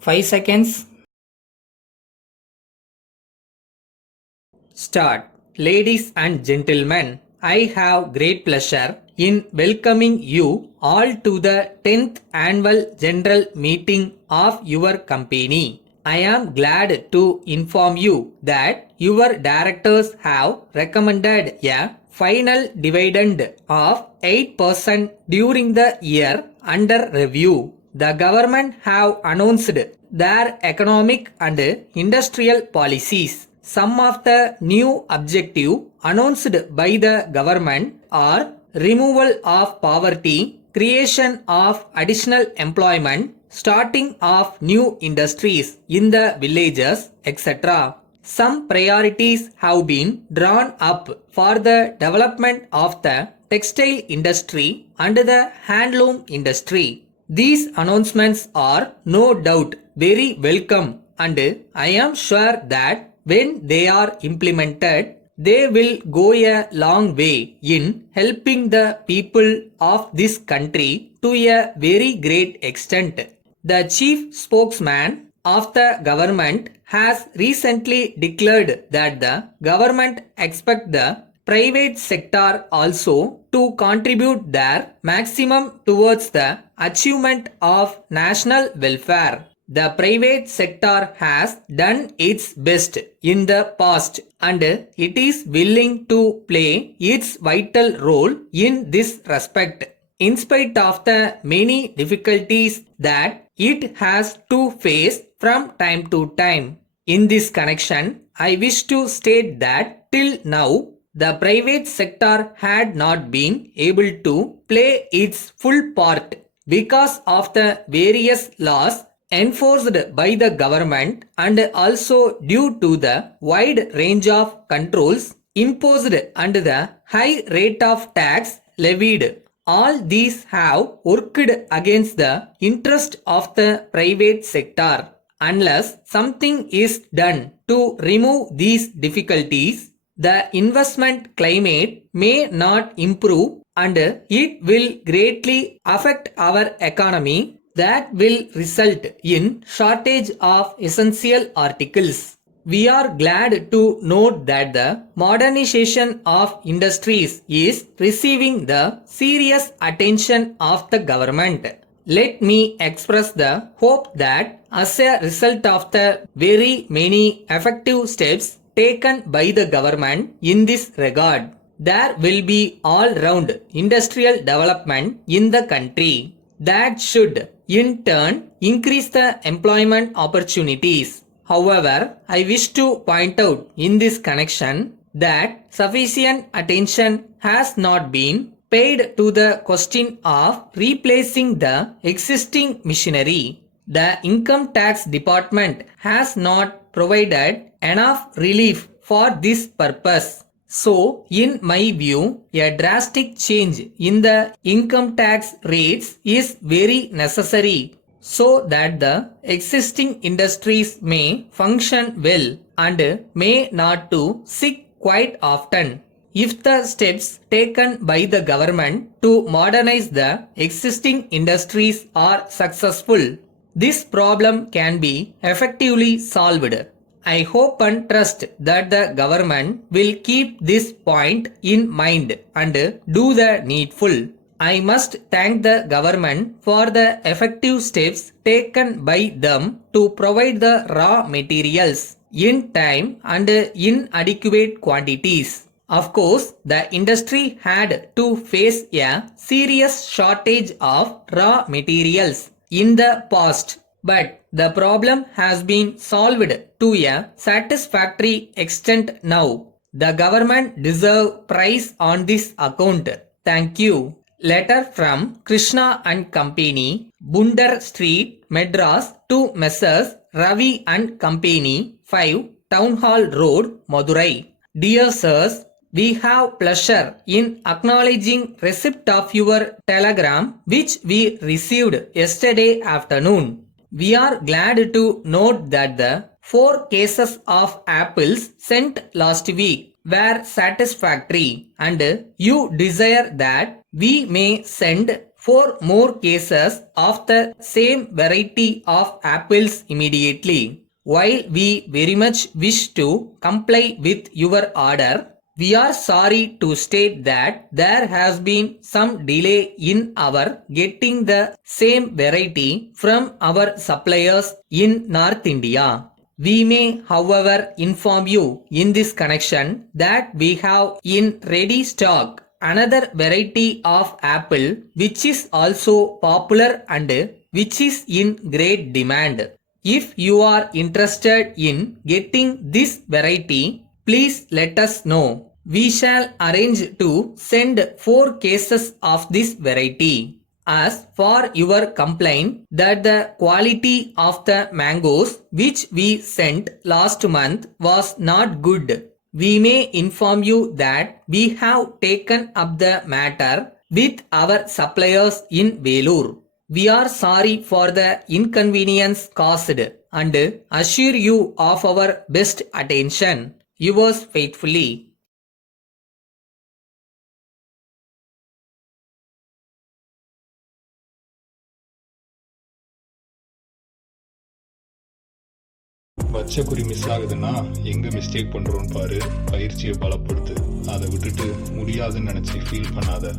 5 seconds. Start. Ladies and gentlemen, I have great pleasure in welcoming you all to the 10th annual general meeting of your company. I am glad to inform you that your directors have recommended a final dividend of 8% during the year under review. The government have announced their economic and industrial policies. Some of the new objectives announced by the government are removal of poverty, creation of additional employment, starting of new industries in the villages, etc. Some priorities have been drawn up for the development of the textile industry and the handloom industry. These announcements are no doubt very welcome, and I am sure that when they are implemented, they will go a long way in helping the people of this country to a very great extent. The chief spokesman of the government has recently declared that the government expects the private sector also to contribute their maximum towards the achievement of national welfare. The private sector has done its best in the past and it is willing to play its vital role in this respect. In spite of the many difficulties that it has to face from time to time. In this connection, I wish to state that till now, the private sector had not been able to play its full part because of the various laws enforced by the government and also due to the wide range of controls imposed and the high rate of tax levied. All these have worked against the interest of the private sector. Unless something is done to remove these difficulties, the investment climate may not improve and it will greatly affect our economy. That will result in shortage of essential articles. We are glad to note that the modernization of industries is receiving the serious attention of the government. Let me express the hope that as a result of the very many effective steps taken by the government in this regard, there will be all-round industrial development in the country. That should in turn increase the employment opportunities. However, I wish to point out in this connection that sufficient attention has not been paid to the question of replacing the existing machinery. The Income Tax Department has not provided enough relief for this purpose. So, in my view, a drastic change in the income tax rates is very necessary so that the existing industries may function well and may not to sick quite often. If the steps taken by the government to modernize the existing industries are successful, this problem can be effectively solved. I hope and trust that the government will keep this point in mind and do the needful. I must thank the government for the effective steps taken by them to provide the raw materials in time and in adequate quantities. Of course, the industry had to face a serious shortage of raw materials in the past, but the problem has been solved to a satisfactory extent now. The government deserves praise on this account. Thank you. Letter from Krishna and Company, Bundar Street, Madras to Messrs. Ravi and Company, 5, Town Hall Road, Madurai. Dear sirs, we have pleasure in acknowledging receipt of your telegram which we received yesterday afternoon. We are glad to note that the 4 cases of apples sent last week were satisfactory and you desire that we may send 4 more cases of the same variety of apples immediately. While we very much wish to comply with your order, we are sorry to state that there has been some delay in our getting the same variety from our suppliers in North India. We may, however, inform you in this connection that we have in ready stock another variety of apple which is also popular and which is in great demand. If you are interested in getting this variety, please let us know. We shall arrange to send 4 cases of this variety. As for your complaint that the quality of the mangoes which we sent last month was not good, we may inform you that we have taken up the matter with our suppliers in Velur. We are sorry for the inconvenience caused and assure you of our best attention. Yours faithfully. வச்ச குறி miss ஆகுதுன்னா எங்க mistake பண்றோம்னு பாரு. பயிற்சியை பலப்படுத்து. அதை விட்டுட்டு முடியாதுன்னு நினைச்சு ஃபீல் பண்ணாத.